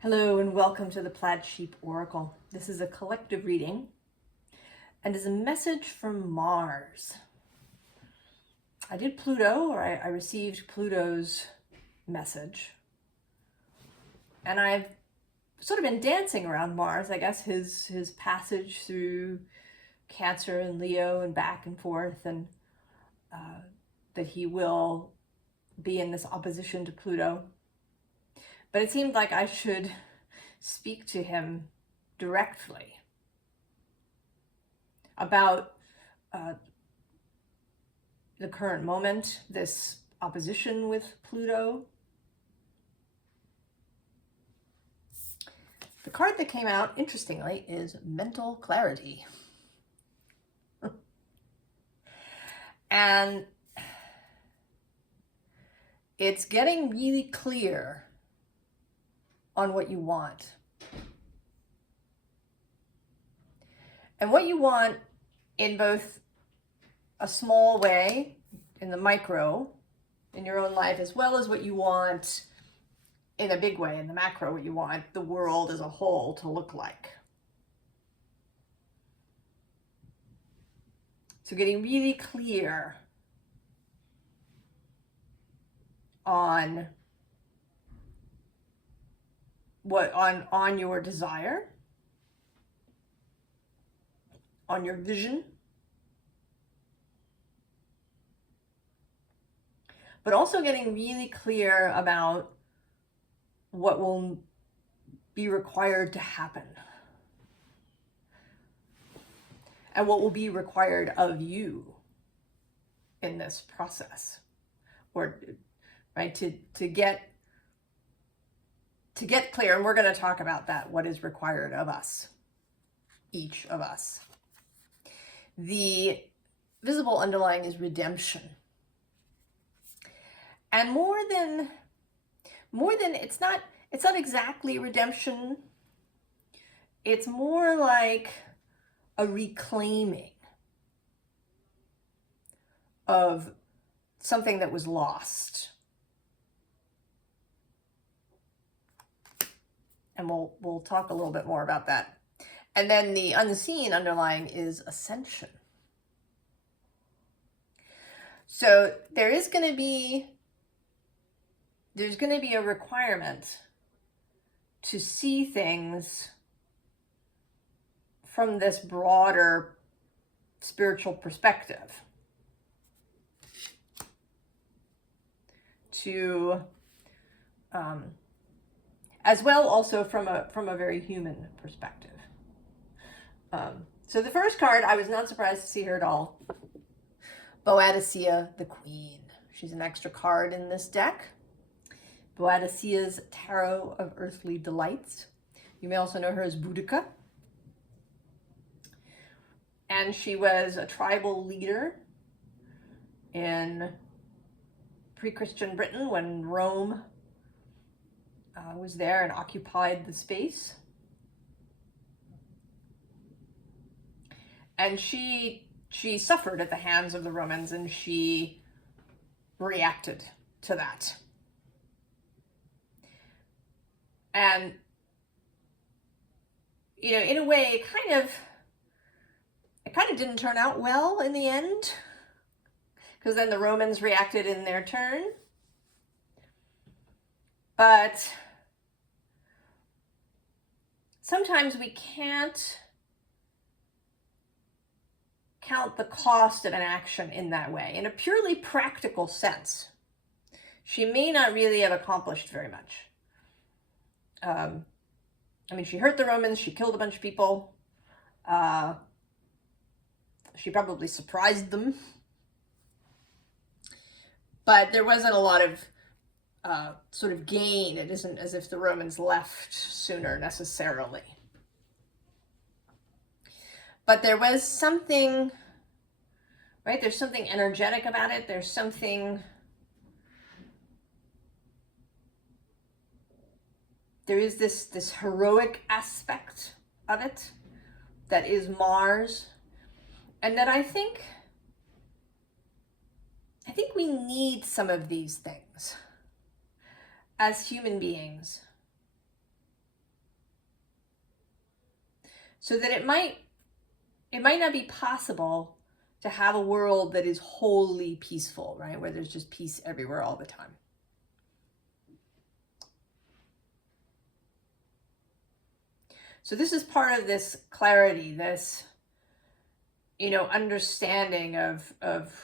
Hello and welcome to the Plaid Sheep Oracle. This is a collective reading and is a message from Mars. I did Pluto, or I received Pluto's message, and I've sort of been dancing around Mars, I guess, his passage through Cancer and Leo and back and forth, and that he will be in this opposition to Pluto. But it seemed like I should speak to him directly about the current moment, this opposition with Pluto. The card that came out, interestingly, is Mental Clarity. And it's getting really clear on what you want. And what you want in both a small way, in the micro, in your own life, as well as what you want in a big way, in the macro, what you want the world as a whole to look like. So getting really clear on what on your desire, on your vision, but also getting really clear about what will be required to happen and what will be required of you in this process, or right, to get clear. And we're going to talk about that, what is required of us, each of us. The visible underlying is redemption. And more than it's not exactly redemption. It's more like a reclaiming of something that was lost. And we'll talk a little bit more about that. And then the unseen underlying is ascension. So there's going to be a requirement to see things from this broader spiritual perspective, to as well also from a very human perspective. So the first card, I was not surprised to see her at all. Boadicea, the Queen. She's an extra card in this deck. Boadicea's Tarot of Earthly Delights. You may also know her as Boadicea. And she was a tribal leader in pre-Christian Britain when Rome was there and occupied the space. And she suffered at the hands of the Romans, and she reacted to that. And, you know, in a way, it kind of didn't turn out well in the end, because then the Romans reacted in their turn. But sometimes we can't count the cost of an action in that way. In a purely practical sense, she may not really have accomplished very much. I mean, she hurt the Romans, she killed a bunch of people, she probably surprised them, but there wasn't a lot of sort of gain. It isn't as if the Romans left sooner necessarily. But there was something, right? There's something energetic about it. There's something, there is this heroic aspect of it that is Mars, and that I think we need some of these things as human beings So that it might not be possible to have a world that is wholly peaceful, right? Where there's just peace everywhere all the time. So this is part of this clarity, this, you know, understanding of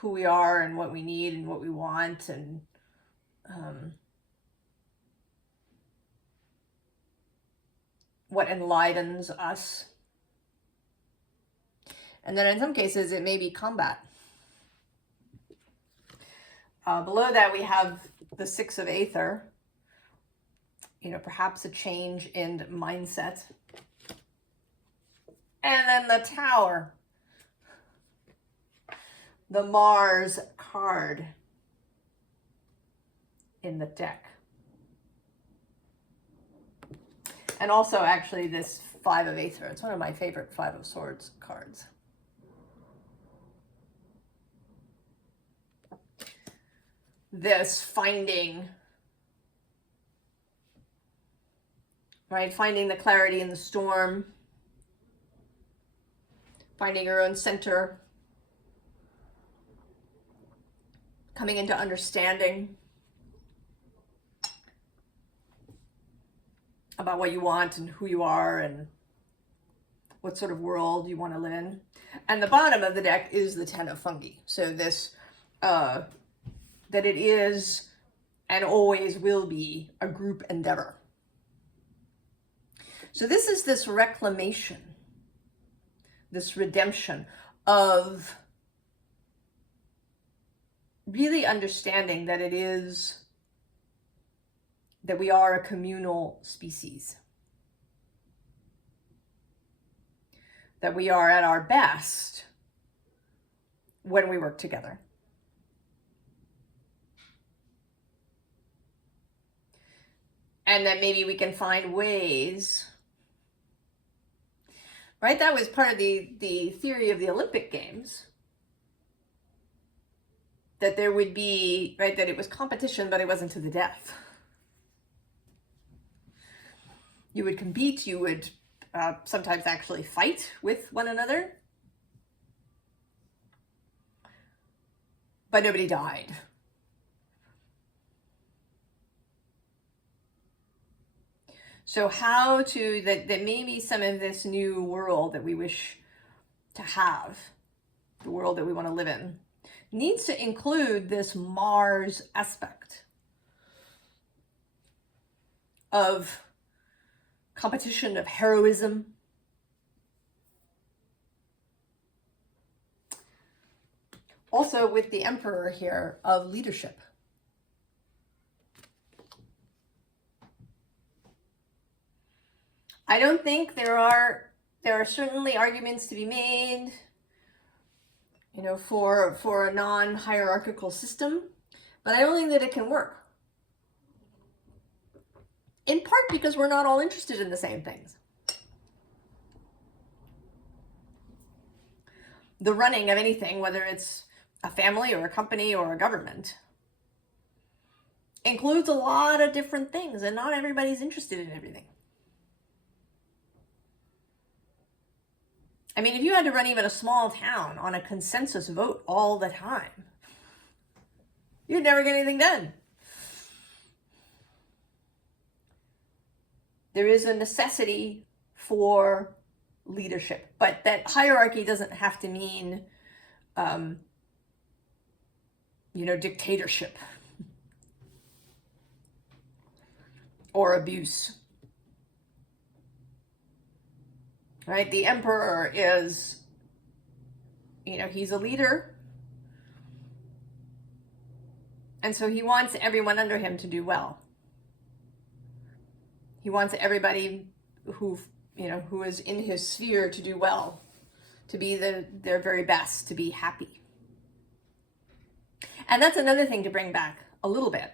who we are and what we need and what we want, and what enlightens us. And then in some cases, it may be combat. Below that, we have the 6 of Aether. You know, perhaps a change in mindset. And then the Tower. The Mars card in the deck. And also, actually, this 5 of Aether. It's one of my favorite 5 of Swords cards. This finding, right? Finding the clarity in the storm. Finding your own center. Coming into understanding about what you want and who you are and what sort of world you want to live in. And the bottom of the deck is the 10 of Fungi. So this, that it is and always will be a group endeavor. So this is this reclamation, this redemption of really understanding that it is, that we are a communal species. That we are at our best when we work together. And that maybe we can find ways, right? That was part of the theory of the Olympic Games. That there would be, right, that it was competition, but it wasn't to the death. You would compete, you would sometimes actually fight with one another. But nobody died. So how to, that maybe some of this new world that we wish to have, the world that we want to live in, needs to include this Mars aspect of competition, of heroism. Also with the Emperor here, of leadership. I don't think there are certainly arguments to be made, you know, for a non-hierarchical system, but I don't think that it can work. In part because we're not all interested in the same things. The running of anything, whether it's a family or a company or a government, includes a lot of different things, and not everybody's interested in everything. I mean, if you had to run even a small town on a consensus vote all the time, you'd never get anything done. There is a necessity for leadership, but that hierarchy doesn't have to mean, you know, dictatorship or abuse. Right? The Emperor is, you know, he's a leader. And so he wants everyone under him to do well. He wants everybody who, you know, who is in his sphere to do well, to be their very best, to be happy. And that's another thing to bring back a little bit.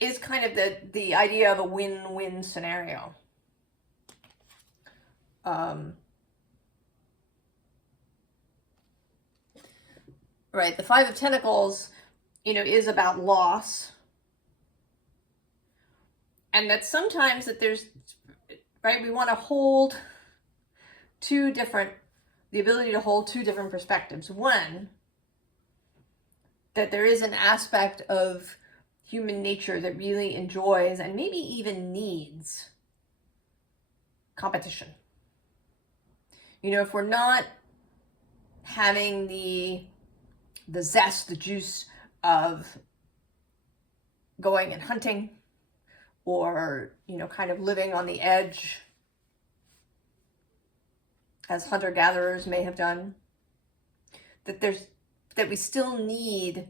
Is kind of the idea of a win-win scenario. Right, the 5 of Pentacles, you know, is about loss. And that sometimes that there's, right, we want to hold the ability to hold two different perspectives. One, that there is an aspect of human nature that really enjoys and maybe even needs competition. You know, if we're not having the zest, the juice of going and hunting, or, you know, kind of living on the edge as hunter-gatherers may have done, that we still need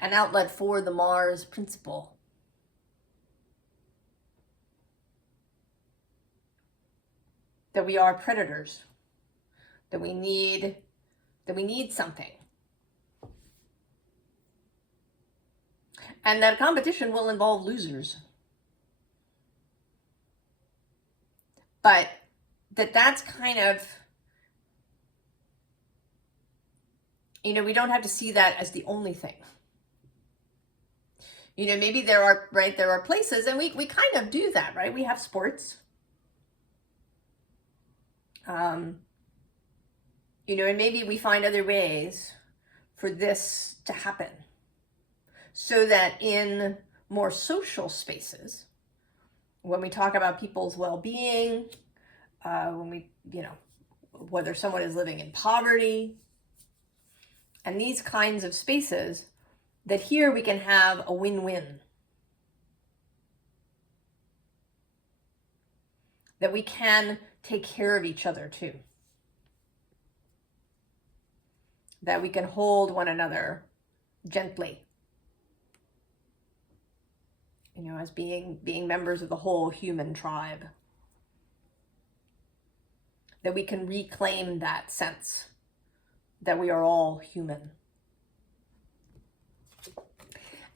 an outlet for the Mars principle. That we are predators, that we need something. And that competition will involve losers. But that's kind of, you know, we don't have to see that as the only thing. You know, maybe there are places, and we kind of do that, right? We have sports. You know, and maybe we find other ways for this to happen, so that in more social spaces, when we talk about people's well-being, when we, you know, whether someone is living in poverty, and these kinds of spaces, that here we can have a win-win. That we can take care of each other too. That we can hold one another gently. You know, as being members of the whole human tribe. That we can reclaim that sense that we are all human.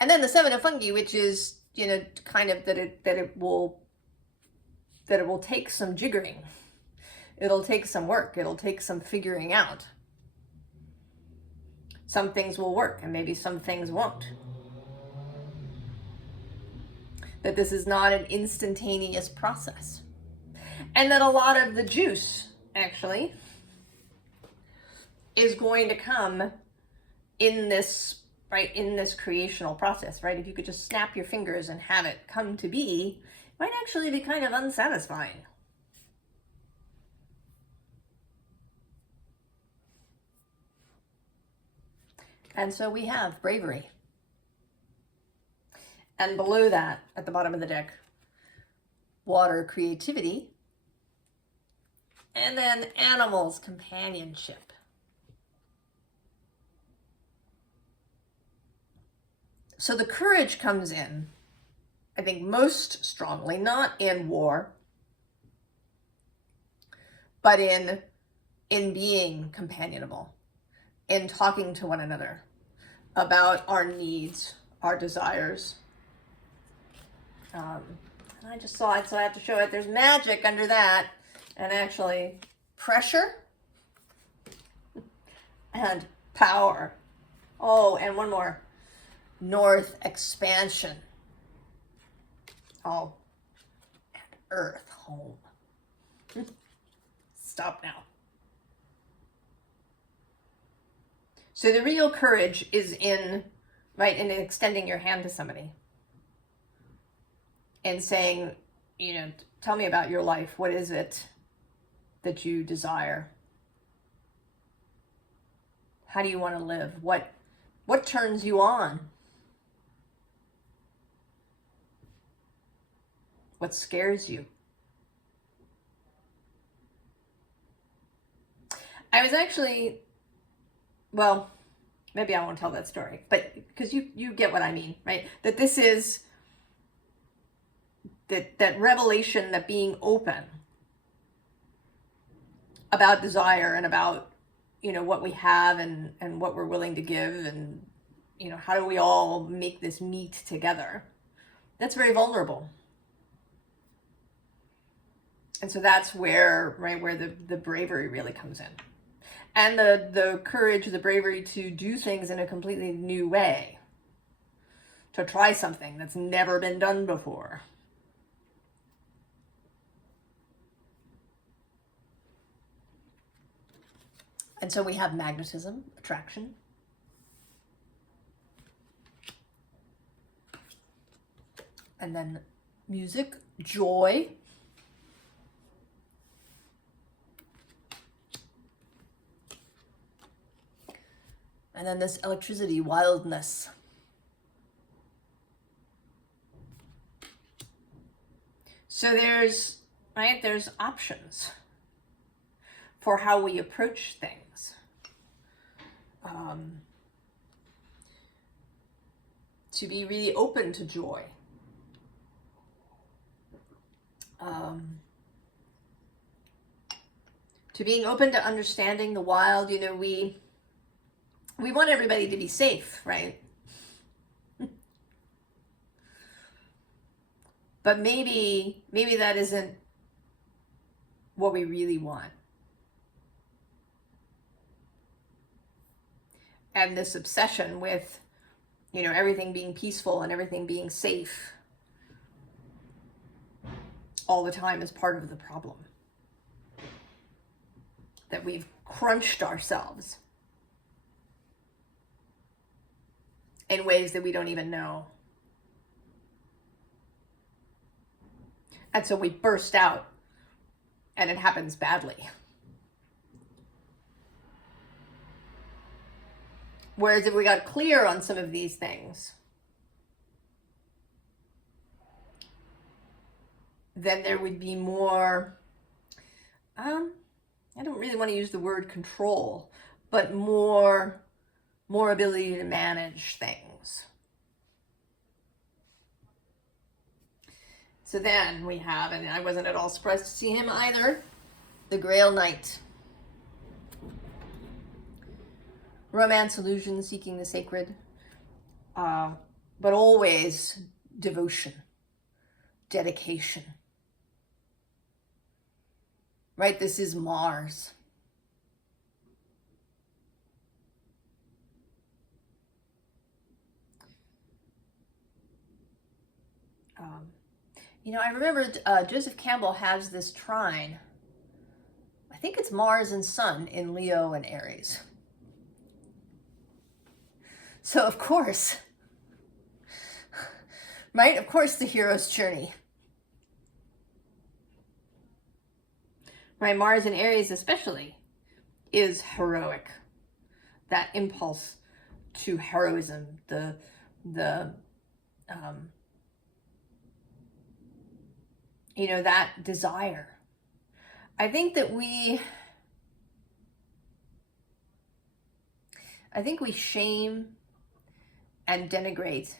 And then the seven of fungi, which is, you know, kind of that it will take some jiggering. It'll take some work. It'll take some figuring out. Some things will work, and maybe some things won't. That this is not an instantaneous process. And that a lot of the juice, actually, is going to come in this, right, in this creational process, right? If you could just snap your fingers and have it come to be, it might actually be kind of unsatisfying. And so we have bravery. And below that, at the bottom of the deck, water, creativity. And then animals, companionship. So the courage comes in, I think, most strongly, not in war, but in being companionable, in talking to one another about our needs, our desires. And I just saw it, so I have to show it. There's magic under that, and actually pressure and power. Oh, and one more. North expansion. Oh, and earth home. Stop now. So the real courage is in extending your hand to somebody and saying, you know, tell me about your life. What is it that you desire? How do you want to live? What turns you on? What scares you? I was actually, well, maybe I won't tell that story, but because you get what I mean, right? That this is that revelation, that being open about desire and about, you know, what we have and what we're willing to give, and, you know, how do we all make this meet together? That's very vulnerable. And so that's where, right, where the bravery really comes in. And the courage, the bravery to do things in a completely new way. To try something that's never been done before. And so we have magnetism, attraction. And then music, joy. And then this electricity, wildness. So there's options for how we approach things. To be really open to joy. To being open to understanding the wild. You know, we want everybody to be safe, right? But maybe that isn't what we really want. And this obsession with, you know, everything being peaceful and everything being safe all the time is part of the problem. That we've crunched ourselves in ways that we don't even know. And so we burst out and it happens badly. Whereas if we got clear on some of these things, then there would be more, I don't really want to use the word control, but more ability to manage things. So then we have, and I wasn't at all surprised to see him either, the Grail Knight. Romance, illusion, seeking the sacred, but always devotion, dedication. Right? This is Mars. You know, I remember Joseph Campbell has this trine. I think it's Mars and Sun in Leo and Aries. So of course, right? Of course the hero's journey. Right, Mars and Aries especially is heroic. That impulse to heroism, you know, that desire. I think we shame and denigrate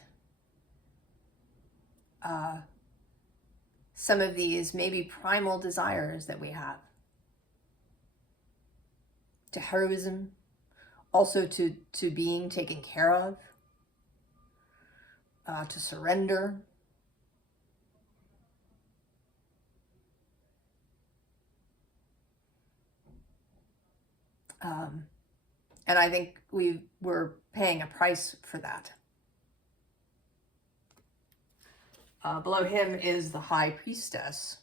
some of these maybe primal desires that we have. To heroism, also to being taken care of, to surrender. And I think we're paying a price for that. Below him is the High Priestess.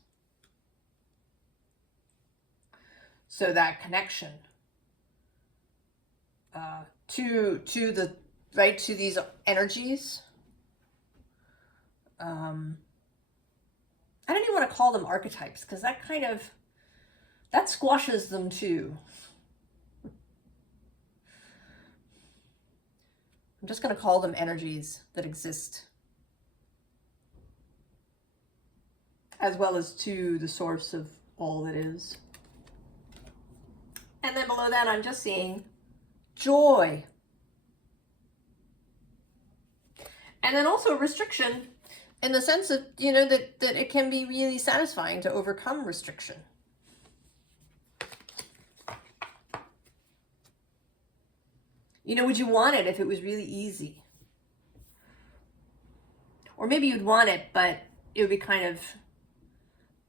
So that connection to these energies. I don't even want to call them archetypes, because that squashes them too. I'm just going to call them energies that exist, as well as to the source of all that is. And then below that, I'm just seeing joy. And then also restriction, in the sense of, you know, that it can be really satisfying to overcome restriction. You know, would you want it if it was really easy? Or maybe you'd want it, but it would be kind of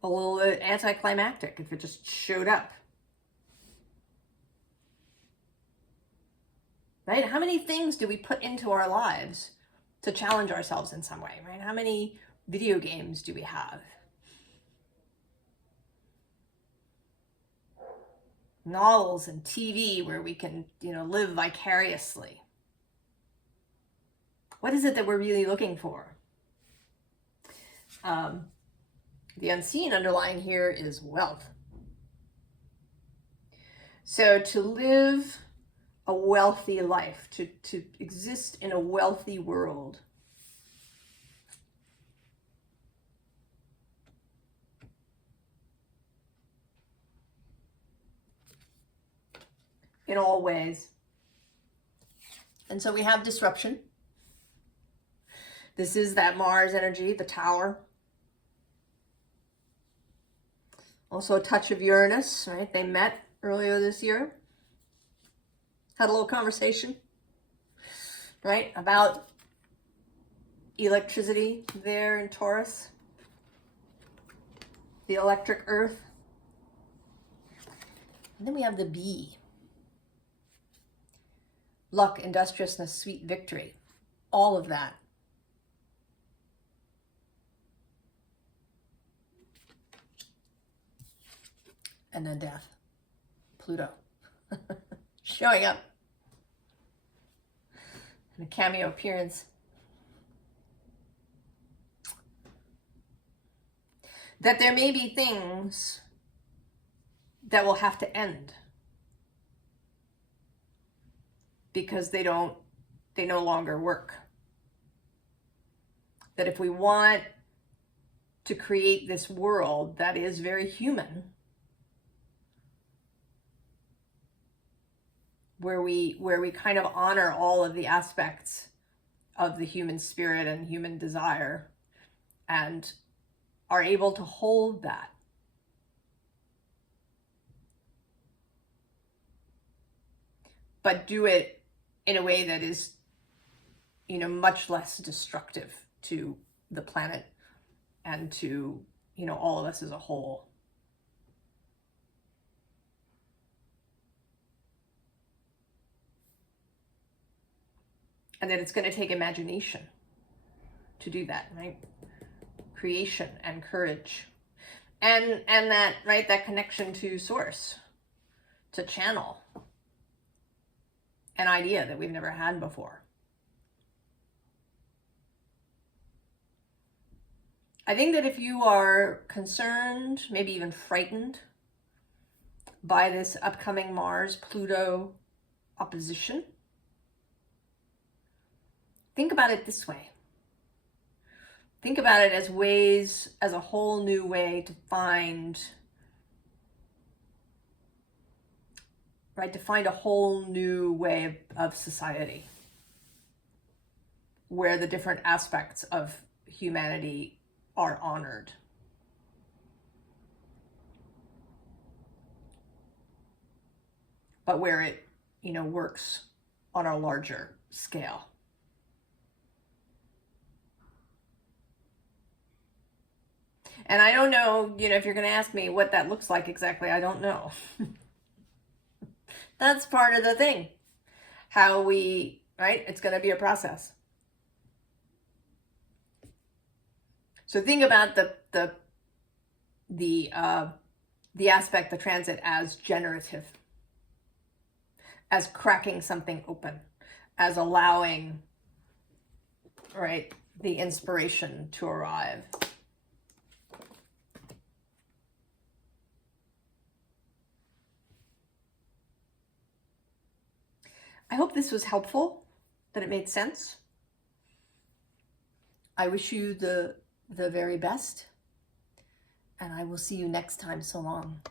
a little anticlimactic if it just showed up. Right? How many things do we put into our lives to challenge ourselves in some way, right? How many video games do we have? novels and TV where we can, live vicariously. What is it that we're really looking for? The unseen underlying here is wealth. So to live a wealthy life, to exist in a wealthy world, in all ways. And so we have disruption. This is that Mars energy, the Tower. Also a touch of Uranus, right? They met earlier this year. Had a little conversation, right? About electricity there in Taurus. The electric earth. And then we have the bee. Luck, industriousness, sweet victory. All of that. And then death. Pluto. Showing up. In a cameo appearance. That there may be things that will have to end. Because they no longer work. That if we want to create this world that is very human, where we kind of honor all of the aspects of the human spirit and human desire and are able to hold that. But do it in a way that is, much less destructive to the planet and to, all of us as a whole. And that it's going to take imagination to do that, right? Creation and courage. And that, right, that connection to source, to channel an idea that we've never had before. I think that if you are concerned, maybe even frightened by this upcoming Mars-Pluto opposition, think about it this way. Think about it as a whole new way to find, right, to find a whole new way of society where the different aspects of humanity are honored. But where it, works on a larger scale. And I don't know, if you're going to ask me what that looks like exactly, I don't know. That's part of the thing. How we, right? It's going to be a process. So think about the aspect, the transit, as generative, as cracking something open, as allowing, right, the inspiration to arrive. I hope this was helpful, that it made sense. I wish you the very best, and I will see you next time. So long.